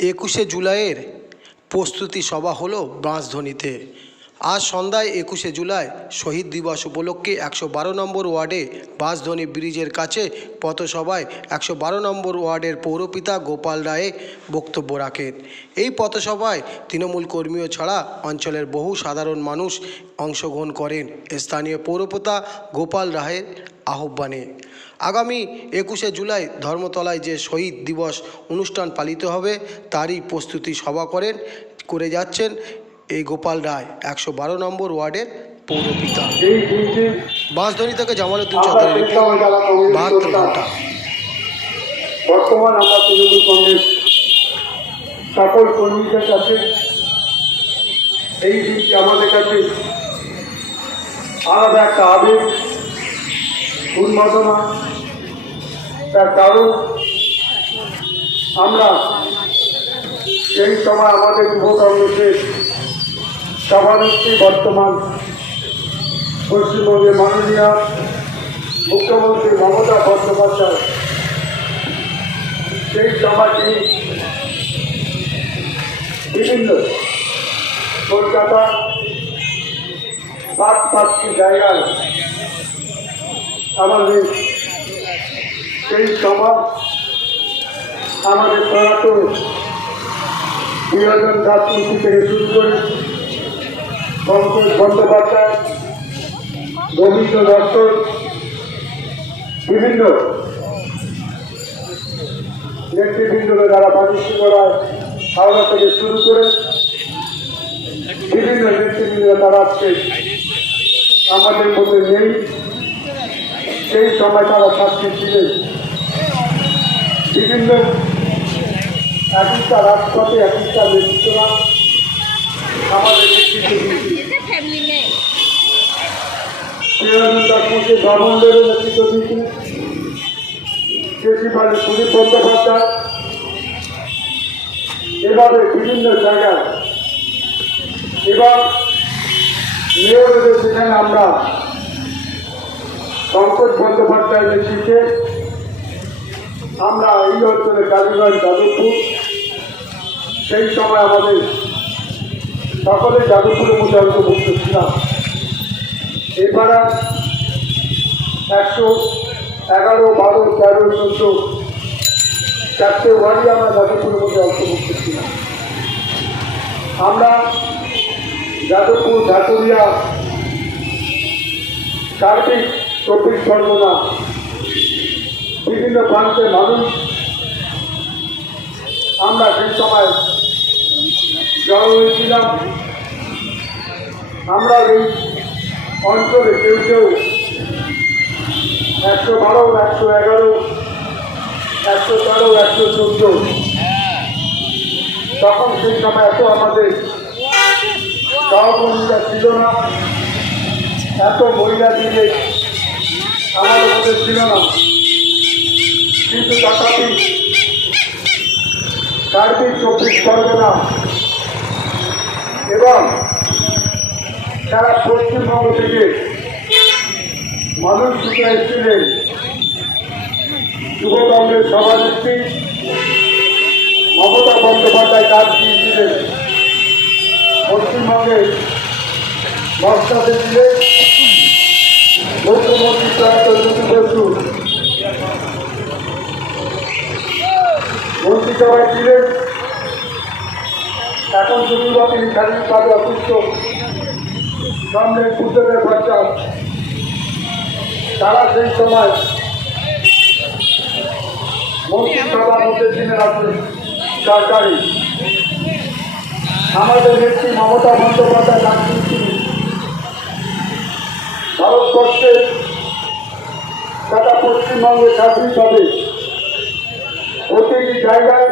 একুশে জুলাইয়ের প্রস্তুতি সভা হলো বাঁশধ্বনিতে আজ সন্ধ্যায় একুশে জুলাই শহীদ দিবস উপলক্ষে একশো বারো নম্বর ওয়ার্ডে বাঁশধ্বনি ব্রিজের কাছে পথসভায় একশো বারো নম্বর ওয়ার্ডের পৌরপিতা গোপাল রায়ে বক্তব্য রাখেন। এই পথসভায় তৃণমূল কর্মীও ছাড়া অঞ্চলের বহু সাধারণ মানুষ অংশগ্রহণ করেন। স্থানীয় পৌরপিতা গোপাল রায়ের আহ্বানে। আগামী একুশে জুলাই ধর্মতলায় যে শহীদ দিবস অনুষ্ঠান পালিত হবে, তারই প্রস্তুতি সভা করেন, করে যাচ্ছেন এই গোপাল রায়, একশো বারো নম্বর ওয়ার্ডের পৌরপিতা। বাঁশধনী থেকে জামালউদ্দিন চৌধুরী বাহাত্তর ঘণ্টা। বর্তমান আমরা তৃণমূল কংগ্রেস সকল কর্মীদের কাছে, এই দিনটি আমাদের কাছে আলাদা একটা আবেগ উন্মাদনা, তার কারণ আমরা সেই সময় আমাদের যুব কংগ্রেসের সভানেত্রী বর্তমান পশ্চিমবঙ্গের মাননীয় মুখ্যমন্ত্রী মমতা বন্দ্যোপাধ্যায়। সেই তিনি বিভিন্ন কলকাতা পাঁচ পাঁচটি জায়গায় আমাদের সেই সমাজ, আমাদের সনাতন বিনোদন রাজনীতি থেকে শুরু করে পঙ্কজ বন্দ্যোপাধ্যায় গোবিন্দ দত্ত বিভিন্ন নেতৃবৃন্দরা যারা বাণিজ্য করায় হাওড়া থেকে শুরু করে বিভিন্ন নেতৃবৃন্দরা তারা আজকে আমাদের মধ্যে নেই। সেই সময় তারা ছাত্রী ছিলেন বিভিন্ন এক একটা রাজপথে এক একটা নেতৃত্বরা আমাদের নেতৃত্ব দিয়েছিলেন কেজরিওয়ালের সুদীপ বন্দ্যোপাধ্যায়। এভাবে বিভিন্ন জায়গায়। এবার মেয়র সেখানে আমরা পঙ্কজ বন্দ্যোপাধ্যায়ের নেতৃত্বে আমরা এই অঞ্চলে কালীগঞ্জ, যাদবপুর, সেই সময় আমাদের সকলে যাদবপুরের মধ্যে অন্তর্ভুক্ত ছিলাম। এছাড়া একশো এগারো, বারো, তেরো, চোদ্দ, চারটে ওয়ার্ডই আমরা যাদবপুরের মধ্যে অন্তর্ভুক্ত ছিলাম। আমরা যাদবপুর ঢাকুরিয়া কার্তিক চব্বিশ পরগনা বিভিন্ন প্রান্তের মানুষ আমরা সেই সময় জড়ো হয়েছিলাম। আমরা এই অঞ্চলে কেউ কেউ একশো বারো, একশো এগারো, একশো তেরো, একশো চোদ্দ। তখন সেই সময় এত আমাদের সহকর্মীরা ছিল না। এত মহিলা দিকে কিন্তু চব্বিশ পরগনা এবং সারা পশ্চিমবঙ্গ থেকে মানুষ ছুটে এসেছিলেন যুব কংগ্রেস সভানেত্রী মমতা বন্দ্যোপাধ্যায় কাজ দিয়েছিলেন। পশ্চিমবঙ্গে মস্তাতে ছিলেন। মন্ত্রিসভায় ছিলেন? এখন বা তিনি শারীরিকভাবে অসুস্থ। সামনে বাচ্চা তারা সেই সময় মন্ত্রিসভার মধ্যে ছিলেন আপনি, সরকারি। আমাদের নেত্রী মমতা বন্দ্যোপাধ্যায় ভারতবর্ষের পশ্চিমবঙ্গে সার্বিকভাবে প্রতিটি জায়গায়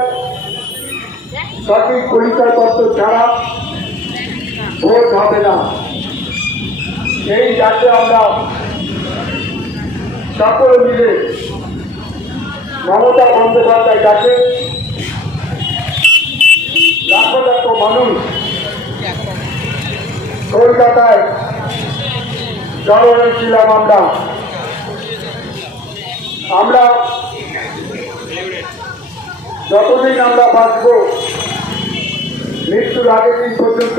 সঠিক পরিচয়পত্র ছাড়া ভোট হবে না। এই যাতে আমরা সকলে মিলে মমতা বন্দ্যোপাধ্যায় কাছে লাখো লাখো মানুষ কলকাতায় জড়ো হয়েছিলাম আমরা। আমরা যতদিন আমরা বাঁচব, মৃত্যুর আগের দিন পর্যন্ত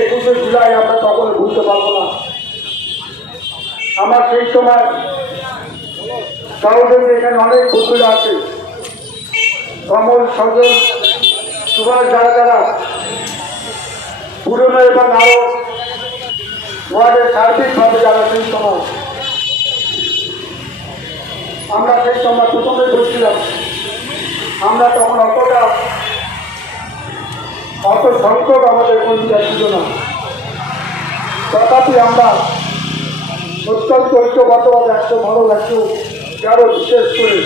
একুশে জুলাই আমরা তখন ভুলতে পারব না। আমার সেই সময় সহযোগী এখানে অনেক বন্ধুরা আছে। কমল সজন সুভাষ, যারা যারা পুরনো এবং আরও ওয়ার্ডের সার্বিকভাবে যারা সেই সময় আমরা সেই সময় প্রথমে বলছিলাম আমরা তখন অতটা অত সংখ্যক আমাদের কর্মীরা ছিল না। তথাপি আমরা অত্যন্ত ঐক্যবদ্ধভাবে একশো ভালো একশো তেরো বিশেষ করে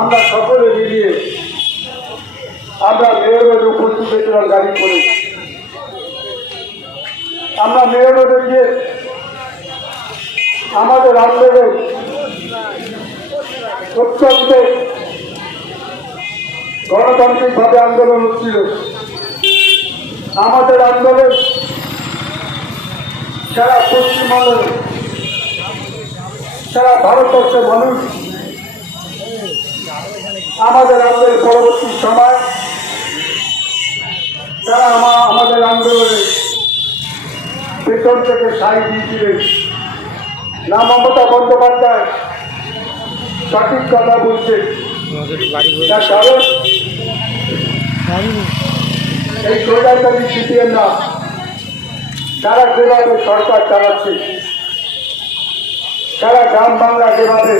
আমরা সকলে মিলিয়ে আমরা মেয়র রোডে উপস্থিত হয়েছিলাম গাড়ি করে। আমরা মেয়র রোডে গিয়ে আমাদের আন্দোলন অত্যন্ত গণতান্ত্রিকভাবে আন্দোলন হচ্ছিল। আমাদের আন্দোলন সারা পশ্চিমবঙ্গ সারা ভারতবর্ষের মানুষ, আমাদের আন্দোলন পরবর্তী সময় তারা আমা- আমাদের আন্দোলনে পেছন থেকে সাই দিয়েছিলেন। না মমতা বন্দ্যোপাধ্যায় সঠিক কথা বলছে। তার কারণ এই সরকারি সিপিএম না। তারা যেভাবে সরকার চালাচ্ছে তারা গ্রাম বাংলা যেভাবে